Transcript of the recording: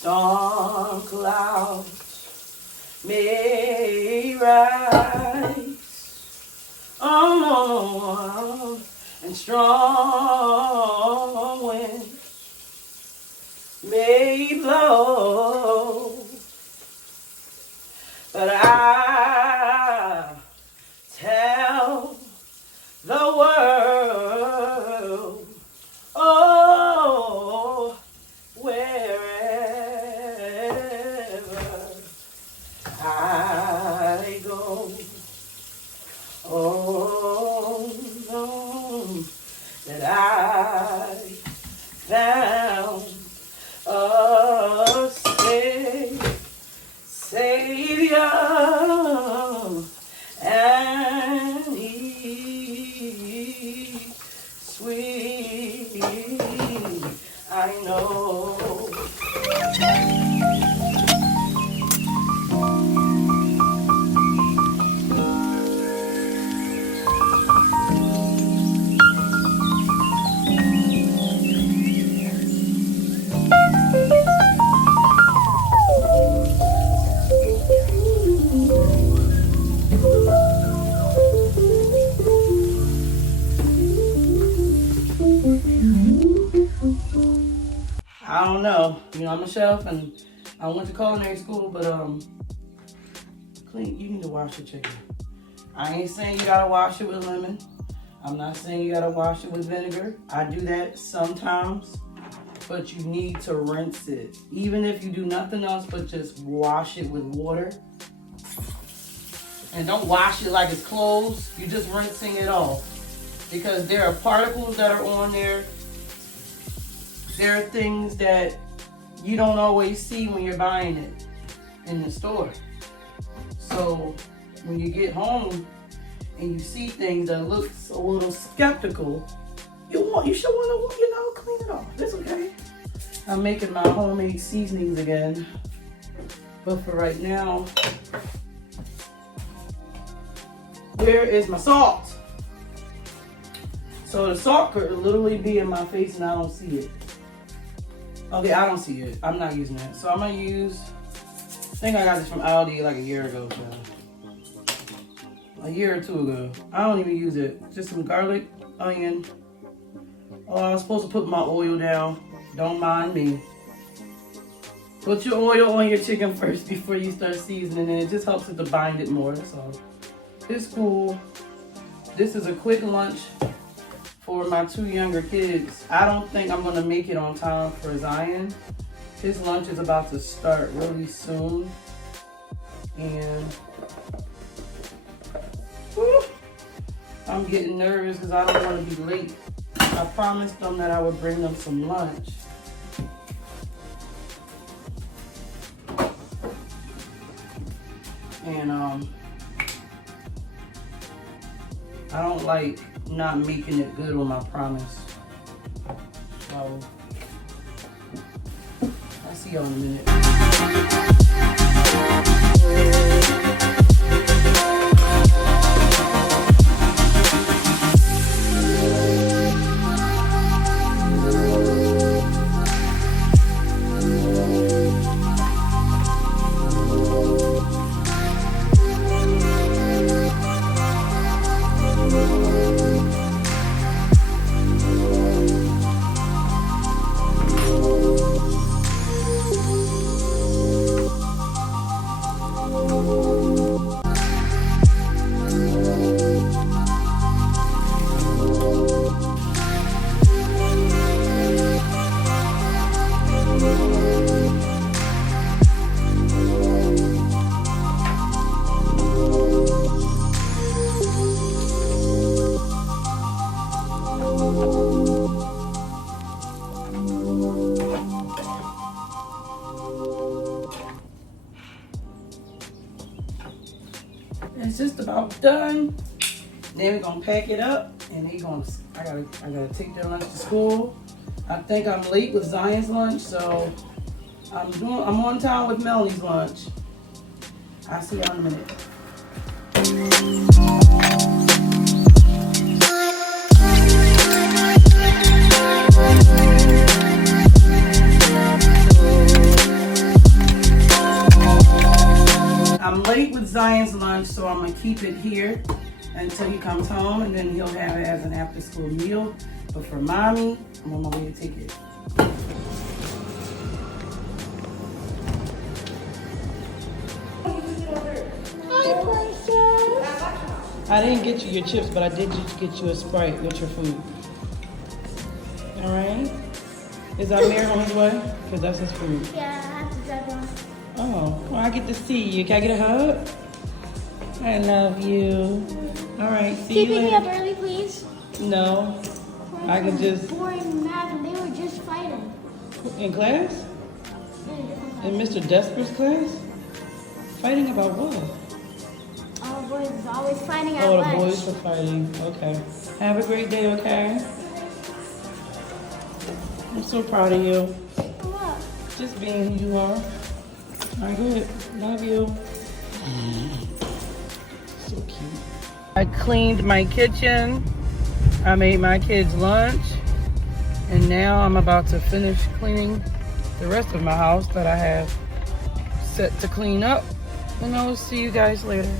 Storm clouds may rise on, and strong winds may blow, but I tell the world, oh, wherever I go, oh, no, that I found a Savior, and He's sweet, I know. I don't know. You know, I'm a chef and I went to culinary school, but clean. You need to wash your chicken. I ain't saying you gotta wash it with lemon. I'm not saying you gotta wash it with vinegar. I do that sometimes, but you need to rinse it. Even if you do nothing else but just wash it with water. And don't wash it like it's clothes. You're just rinsing it off. Because there are particles that are on there. There are things that you don't always see when you're buying it in the store. So when you get home and you see things that looks a little skeptical, you should want to, clean it off. That's okay. I'm making my homemade seasonings again. But for right now, where is my salt? So the salt could literally be in my face and I don't see it. Okay, I don't see it. I'm not using it. So I'm gonna use, I think I got this from Aldi like a year ago, so. A year or two ago. I don't even use it. Just some garlic, onion. Oh, I was supposed to put my oil down. Don't mind me. Put your oil on your chicken first before you start seasoning it. It just helps it to bind it more, that's all. It's cool. This is a quick lunch for my two younger kids. I don't think I'm gonna make it on time for Zion. His lunch is about to start really soon. And whew, I'm getting nervous because I don't want to be late. I promised them that I would bring them some lunch. And I don't like not making it good on my promise. So I'll see y'all in a minute. It's just about done. Then we're gonna pack it up, and I gotta take their lunch to school. I think I'm late with Zion's lunch, so I'm on time with Melanie's lunch. I'll see y'all in a minute. with Zion's lunch, so I'm gonna keep it here until he comes home, and then he'll have it as an after-school meal. But for Mommy, I'm on my way to take it. I didn't get you your chips, but I did get you a Sprite with your food. All right? Is Amir on his way? Because that's his food. Yeah, I have to drive on. Oh, well, I get to see you. Can I get a hug? I love you. All right, see you later. Can you pick me up early, please? No. I could just... Boring math, and they were just fighting. In class? In Mr. Desper's class? Fighting about what? All boys is always fighting at Oh, lunch. the boys are fighting. Okay. Have a great day, okay? I'm so proud of you. What? Just being who you are. All right, go ahead. Love you. So cute. I cleaned my kitchen. I made my kids lunch. And now I'm about to finish cleaning the rest of my house that I have set to clean up. And I will see you guys later.